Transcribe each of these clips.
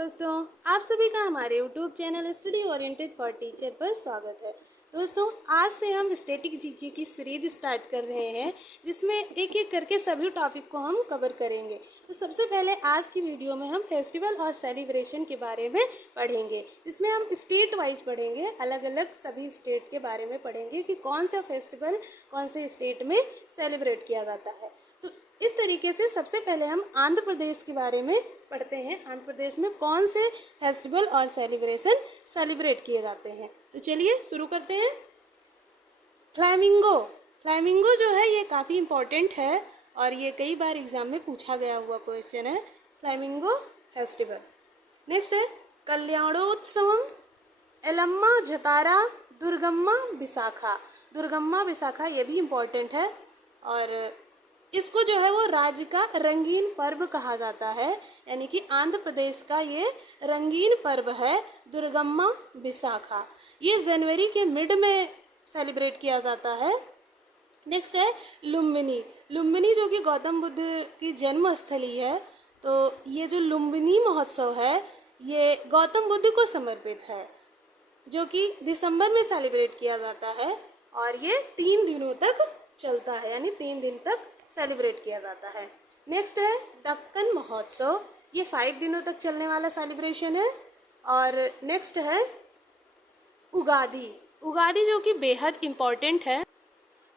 दोस्तों, आप सभी का हमारे YouTube channel study oriented for teacher पर स्वागत है। दोस्तों, आज से हम स्टैटिक जीके की सीरीज स्टार्ट कर रहे हैं, जिसमें एक एक करके सभी टॉपिक को हम कवर करेंगे। तो सबसे पहले आज की वीडियो में हम फेस्टिवल और सेलिब्रेशन के बारे में पढ़ेंगे, जिसमें हम स्टेट वाइज पढ़ेंगे, अलग अलग सभी स्टेट के बारे में पढ़ेंगे कि कौन सा फेस्टिवल कौन से स्टेट में सेलिब्रेट किया जाता है। तो इस तरीके से सबसे पहले हम आंध्र प्रदेश के बारे में पढ़ते हैं। आंध्र प्रदेश में कौन से फेस्टिवल और सेलिब्रेशन सेलिब्रेट किए जाते हैं। तो चलिए शुरू करते हैं। फ्लैमिंगो जो है ये काफ़ी इम्पोर्टेंट है और ये कई बार एग्जाम में पूछा गया हुआ क्वेश्चन है, फ्लैमिंगो फेस्टिवल। नेक्स्ट है कल्याणोत्सवम, एलम्मा जतारा, दुर्गम्मा विशाखा ये भी इम्पोर्टेंट है और इसको जो है वो राज्य का रंगीन पर्व कहा जाता है, यानी कि आंध्र प्रदेश का ये रंगीन पर्व है दुर्गम्मा विशाखा। ये जनवरी के मिड में सेलिब्रेट किया जाता है। नेक्स्ट है लुम्बिनी जो कि गौतम बुद्ध की जन्म स्थली है। तो ये जो लुम्बिनी महोत्सव है ये गौतम बुद्ध को समर्पित है, जो कि दिसंबर में सेलिब्रेट किया जाता है और ये 3 दिनों तक चलता है, यानी 3 दिन तक सेलिब्रेट किया जाता है। नेक्स्ट है दक्कन महोत्सव, ये 5 दिनों तक चलने वाला सेलिब्रेशन है। और नेक्स्ट है उगादी जो कि बेहद इम्पॉर्टेंट है।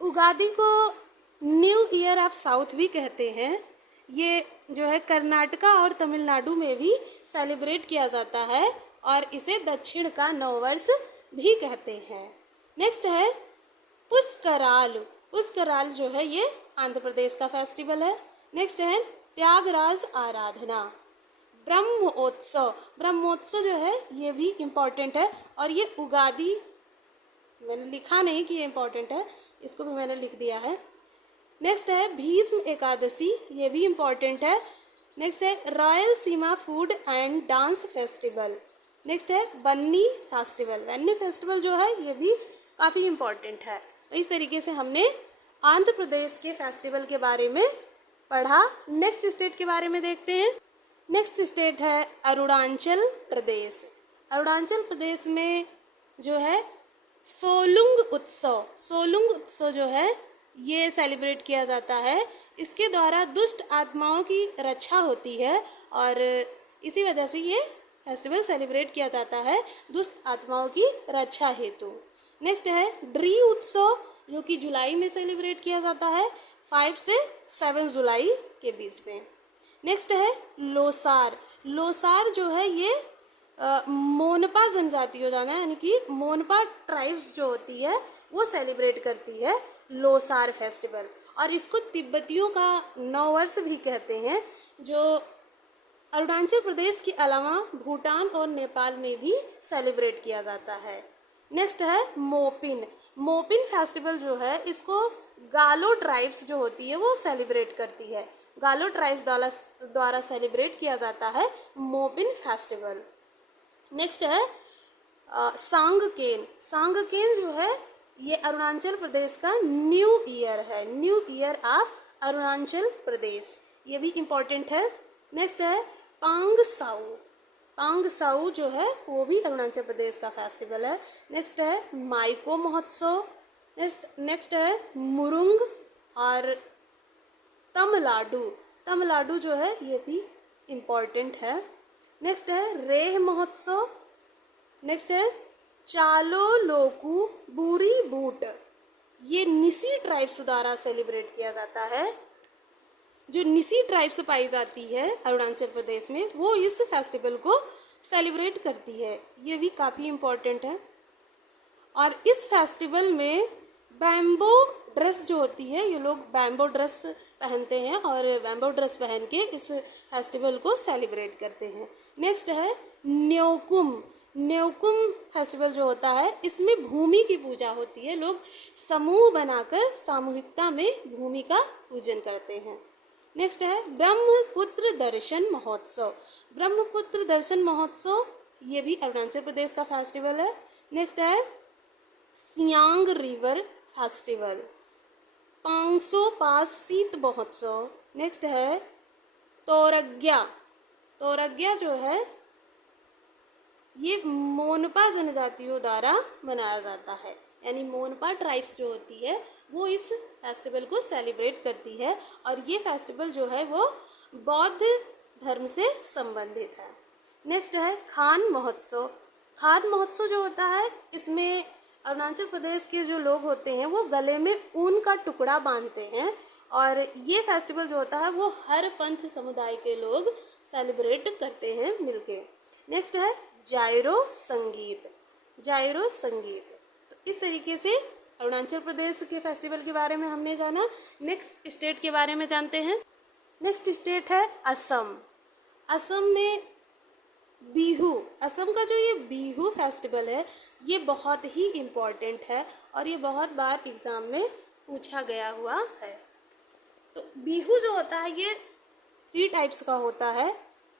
उगादी को न्यू ईयर ऑफ साउथ भी कहते हैं। ये जो है कर्नाटका और तमिलनाडु में भी सेलिब्रेट किया जाता है और इसे दक्षिण का नववर्ष भी कहते हैं। नेक्स्ट है पुष्कराल जो है ये आंध्र प्रदेश का फेस्टिवल है। नेक्स्ट है त्यागराज आराधना। ब्रह्मोत्सव जो है ये भी इम्पॉर्टेंट है और ये उगादी, मैंने लिखा नहीं कि ये इम्पॉर्टेंट है, इसको भी मैंने लिख दिया है। नेक्स्ट है भीष्म एकादशी, ये भी इम्पॉर्टेंट है। नेक्स्ट है royal Seema food and dance festival. Next है बन्नी फेस्टिवल जो है ये भी काफ़ी इम्पॉर्टेंट है। तो इस तरीके से हमने आंध्र प्रदेश के फेस्टिवल के बारे में पढ़ा। नेक्स्ट स्टेट के बारे में देखते हैं। नेक्स्ट स्टेट है अरुणाचल प्रदेश में जो है सोलुंग उत्सव जो है ये सेलिब्रेट किया जाता है। इसके द्वारा दुष्ट आत्माओं की रक्षा होती है और इसी वजह से ये फेस्टिवल सेलिब्रेट किया जाता है दुष्ट आत्माओं की रक्षा हेतु। नेक्स्ट है ड्री उत्सव, जो कि जुलाई में सेलिब्रेट किया जाता है, 5 से 7 जुलाई के बीच में। नेक्स्ट है लोसार जो है ये मोनपा जनजातियों यानी कि मोनपा ट्राइब्स जो होती है वो सेलिब्रेट करती है लोसार फेस्टिवल, और इसको तिब्बतियों का नववर्ष भी कहते हैं, जो अरुणाचल प्रदेश के अलावा भूटान और नेपाल में भी सेलिब्रेट किया जाता है। नेक्स्ट है मोपिन फेस्टिवल जो है इसको गालो ट्राइब्स जो होती है वो सेलिब्रेट करती है। गालो ट्राइब्स द्वारा सेलिब्रेट किया जाता है मोपिन फेस्टिवल। नेक्स्ट है सांगकेन जो है ये अरुणाचल प्रदेश का न्यू ईयर है, new year of Arunachal Pradesh, ये भी इम्पोर्टेंट है। नेक्स्ट है पांगसाऊ जो है वो भी अरुणाचल प्रदेश का फेस्टिवल है। नेक्स्ट है माइको महोत्सव। नेक्स्ट है मुरुंग और तमलाडू जो है ये भी इम्पॉर्टेंट है। नेक्स्ट है रेह महोत्सव। नेक्स्ट है चालो लोकू बूरी बूट, ये निसी ट्राइब्स द्वारा सेलिब्रेट किया जाता है। जो निसी ट्राइब्स पाई जाती है अरुणाचल प्रदेश में वो इस फेस्टिवल को सेलिब्रेट करती है, ये भी काफ़ी इम्पोर्टेंट है। और इस फेस्टिवल में बैम्बो ड्रेस जो होती है, ये लोग बैम्बो ड्रेस पहनते हैं और बैम्बो ड्रेस पहन के इस फेस्टिवल को सेलिब्रेट करते हैं। नेक्स्ट है न्योकुम फेस्टिवल जो होता है इसमें भूमि की पूजा होती है, लोग समूह बनाकर सामूहिकता में भूमि का पूजन करते हैं। नेक्स्ट है ब्रह्मपुत्र दर्शन महोत्सव, ये भी अरुणाचल प्रदेश का फेस्टिवल है। नेक्स्ट है सियांग रिवर फेस्टिवल, पांगसो पास शीत महोत्सव। नेक्स्ट है तोरग्या जो है ये मोनपा जनजातियों द्वारा मनाया जाता है। यानी मोनपा ट्राइब्स जो होती है वो इस फेस्टिवल को सेलिब्रेट करती है और ये फेस्टिवल जो है वो बौद्ध धर्म से संबंधित है। नेक्स्ट है खान महोत्सव। खान महोत्सव जो होता है इसमें अरुणाचल प्रदेश के जो लोग होते हैं वो गले में ऊन का टुकड़ा बांधते हैं और ये फेस्टिवल जो होता है वो हर पंथ समुदाय के लोग सेलिब्रेट करते हैं मिलके। नेक्स्ट है जायरो संगीत। जायरो संगीत। तो इस तरीके से अरुणाचल प्रदेश के फेस्टिवल के बारे में हमने जाना। नेक्स्ट स्टेट के बारे में जानते हैं। नेक्स्ट स्टेट है असम। असम में बिहू, असम का जो ये बिहू फेस्टिवल है ये बहुत ही इम्पॉर्टेंट है और ये बहुत बार एग्ज़ाम में पूछा गया हुआ है। तो बिहू जो होता है ये 3 टाइप्स का होता है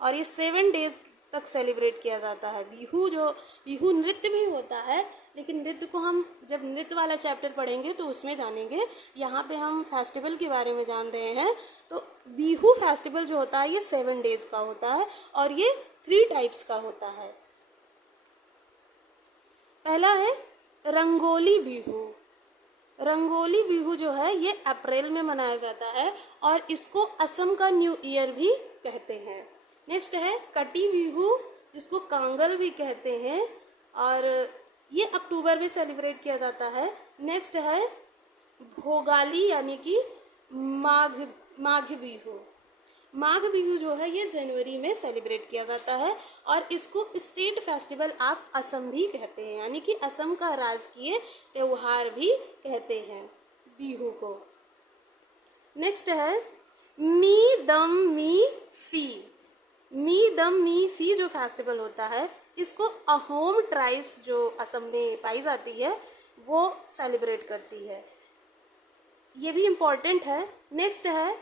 और ये 7 डेज तक सेलिब्रेट किया जाता है। बिहू नृत्य भी होता है, लेकिन नृत्य को हम जब नृत्य वाला चैप्टर पढ़ेंगे तो उसमें जानेंगे। यहाँ पे हम फेस्टिवल के बारे में जान रहे हैं। तो बिहू फेस्टिवल जो होता है ये 7 डेज का होता है और ये 3 टाइप्स का होता है। पहला है रंगोली बिहू। रंगोली बिहू जो है ये अप्रैल में मनाया जाता है और इसको असम का न्यू ईयर भी कहते हैं। नेक्स्ट है कटी बिहू, जिसको कांगल भी कहते हैं और ये अक्टूबर में सेलिब्रेट किया जाता है। नेक्स्ट है भोगाली यानी कि माघ बिहू। माघ बिहू जो है ये जनवरी में सेलिब्रेट किया जाता है और इसको स्टेट फेस्टिवल आप असम भी कहते हैं, यानी कि असम का राजकीय त्यौहार भी कहते हैं बिहू को। नेक्स्ट है मी दम मी फी। मी दम मी फी जो फेस्टिवल होता है इसको अहोम ट्राइब्स जो असम में पाई जाती है वो सेलिब्रेट करती है, ये भी इम्पॉर्टेंट है। नेक्स्ट है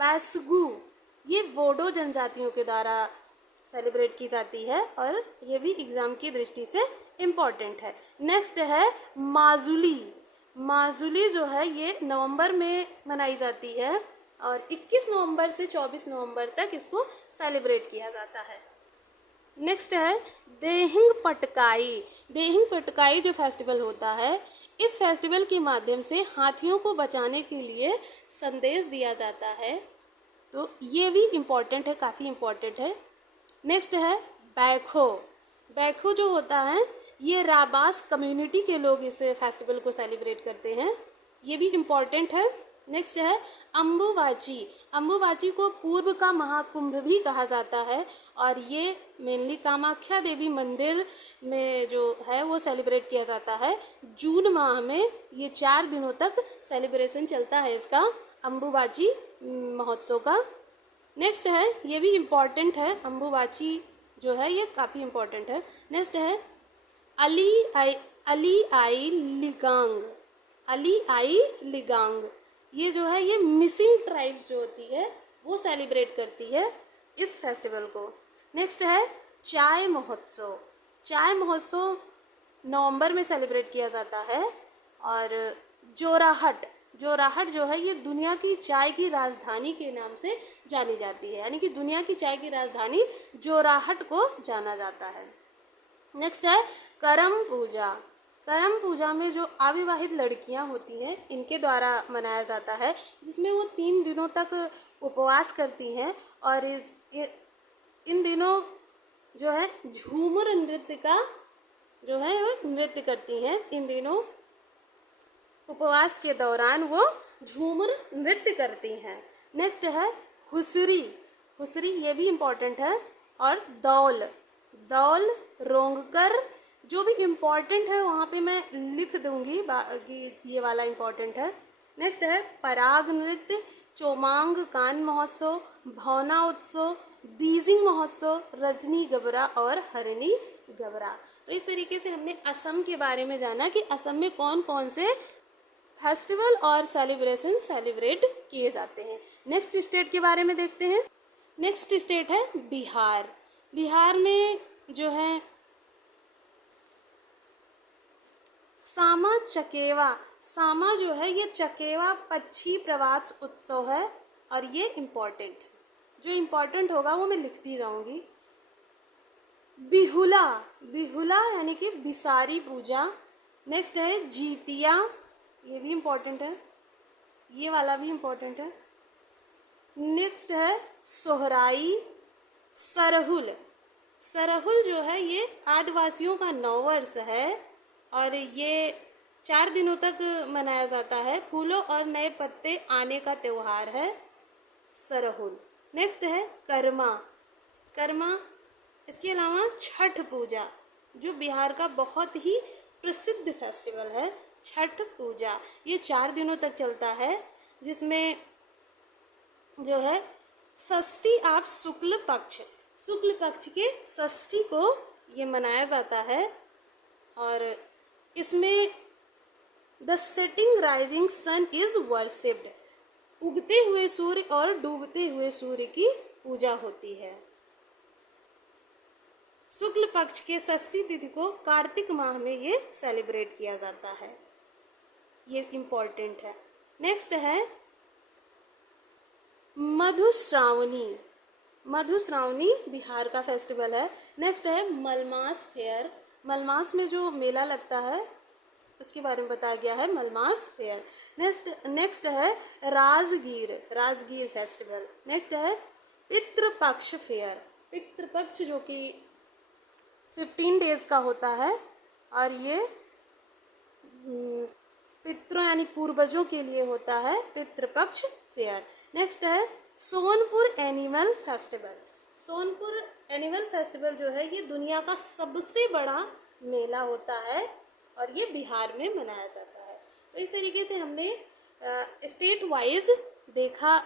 बैसगू, ये वोडो जनजातियों के द्वारा सेलिब्रेट की जाती है और ये भी एग्ज़ाम की दृष्टि से इम्पॉर्टेंट है। नेक्स्ट है माजुली। माजुली जो है ये नवंबर में मनाई जाती है और 21 नवंबर से 24 नवंबर तक इसको सेलिब्रेट किया जाता है। नेक्स्ट है देहिंग पटकाई। देहिंग पटकाई जो फेस्टिवल होता है इस फेस्टिवल के माध्यम से हाथियों को बचाने के लिए संदेश दिया जाता है, तो ये भी इम्पॉर्टेंट है, काफ़ी इम्पॉर्टेंट है। नेक्स्ट है बैखो। बैखो जो होता है ये राबास कम्युनिटी के लोग इस फेस्टिवल को सेलिब्रेट करते हैं, ये भी इम्पॉर्टेंट है। नेक्स्ट है अम्बुबाची। अम्बुबाची को पूर्व का महाकुंभ भी कहा जाता है और ये मेनली कामाख्या देवी मंदिर में जो है वो सेलिब्रेट किया जाता है। जून माह में ये 4 दिनों तक सेलिब्रेशन चलता है इसका, अम्बुबाची महोत्सव का। नेक्स्ट है ये भी इम्पॉर्टेंट है, अम्बुबाची जो है ये काफ़ी इम्पॉर्टेंट है। नेक्स्ट है अली आई लिगांग। अली आई लिगांग ये जो है ये मिसिंग ट्राइब जो होती है वो सेलिब्रेट करती है इस फेस्टिवल को। नेक्स्ट है चाय महोत्सव। चाय महोत्सव नवंबर में सेलिब्रेट किया जाता है और जोराहट जो है ये दुनिया की चाय की राजधानी के नाम से जानी जाती है, यानी कि दुनिया की चाय की राजधानी जोराहट को जाना जाता है। नेक्स्ट है करम पूजा। करम पूजा में जो अविवाहित लड़कियां होती हैं इनके द्वारा मनाया जाता है, जिसमें वो 3 दिनों तक उपवास करती हैं और इन दिनों जो है झूमर नृत्य का जो है वो नृत्य करती हैं। इन दिनों उपवास के दौरान वो झूमर नृत्य करती हैं। नेक्स्ट है हुसरी। हुसरी ये भी इम्पॉर्टेंट है और दौल रोंगकर जो भी इम्पॉर्टेंट है वहाँ पे मैं लिख दूँगी कि ये वाला इम्पॉर्टेंट है। नेक्स्ट है पराग नृत्य, चोमांग कान महोत्सव, भौना उत्सव, बीजिंग महोत्सव, रजनी गबरा और हरनी गबरा। तो इस तरीके से हमने असम के बारे में जाना कि असम में कौन कौन से फेस्टिवल और सेलिब्रेशन सेलिब्रेट किए जाते हैं। नेक्स्ट स्टेट के बारे में देखते हैं। नेक्स्ट स्टेट है बिहार। बिहार में जो है सामा चकेवा। सामा जो है ये चकेवा पक्षी प्रवास उत्सव है और ये इम्पॉर्टेंट है, जो इम्पॉर्टेंट होगा वो मैं लिखती जाऊंगी। बिहुला, बिहुला यानी कि बिसारी पूजा। नेक्स्ट है जीतिया, ये भी इम्पोर्टेंट है, ये वाला भी इम्पोर्टेंट है। नेक्स्ट है सोहराई, सरहुल। सरहुल जो है ये आदिवासियों का नववर्ष है और ये 4 दिनों तक मनाया जाता है। फूलों और नए पत्ते आने का त्योहार है सरहुल। नेक्स्ट है कर्मा, कर्मा। इसके अलावा छठ पूजा, जो बिहार का बहुत ही प्रसिद्ध फेस्टिवल है छठ पूजा। ये 4 दिनों तक चलता है, जिसमें जो है षष्ठी आप शुक्ल पक्ष के षष्ठी को ये मनाया जाता है और इसमें the setting rising sun is worshipped, उगते हुए सूर्य और डूबते हुए सूर्य की पूजा होती है। शुक्ल पक्ष के षष्ठी तिथि को कार्तिक माह में ये सेलिब्रेट किया जाता है, ये इम्पोर्टेंट है। नेक्स्ट है मधुश्रावणी, मधुश्रावणी बिहार का फेस्टिवल है। नेक्स्ट है मलमास फेयर, मलमास में जो मेला लगता है उसके बारे में बताया गया है, मलमास फेयर। नेक्स्ट है राजगीर, राजगीर फेस्टिवल। नेक्स्ट है पितृपक्ष फेयर, पितृपक्ष जो कि 15 डेज का होता है और ये पितरों यानी पूर्वजों के लिए होता है पितृपक्ष फेयर। नेक्स्ट है Sonpur animal festival, Sonpur animal festival जो है ये दुनिया का सबसे बड़ा मेला होता है और ये बिहार में मनाया जाता है। तो इस तरीके से हमने स्टेट वाइज देखा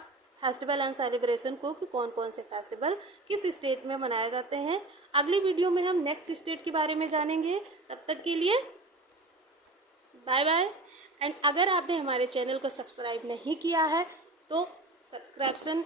फेस्टिवल एंड सेलिब्रेशन को कि कौन कौन से फेस्टिवल किस स्टेट में मनाए जाते हैं। अगली वीडियो में हम नेक्स्ट स्टेट के बारे में जानेंगे। तब तक के लिए बाय बाय। एंड अगर आपने हमारे चैनल को सब्सक्राइब नहीं किया है तो सब्सक्रिप्शन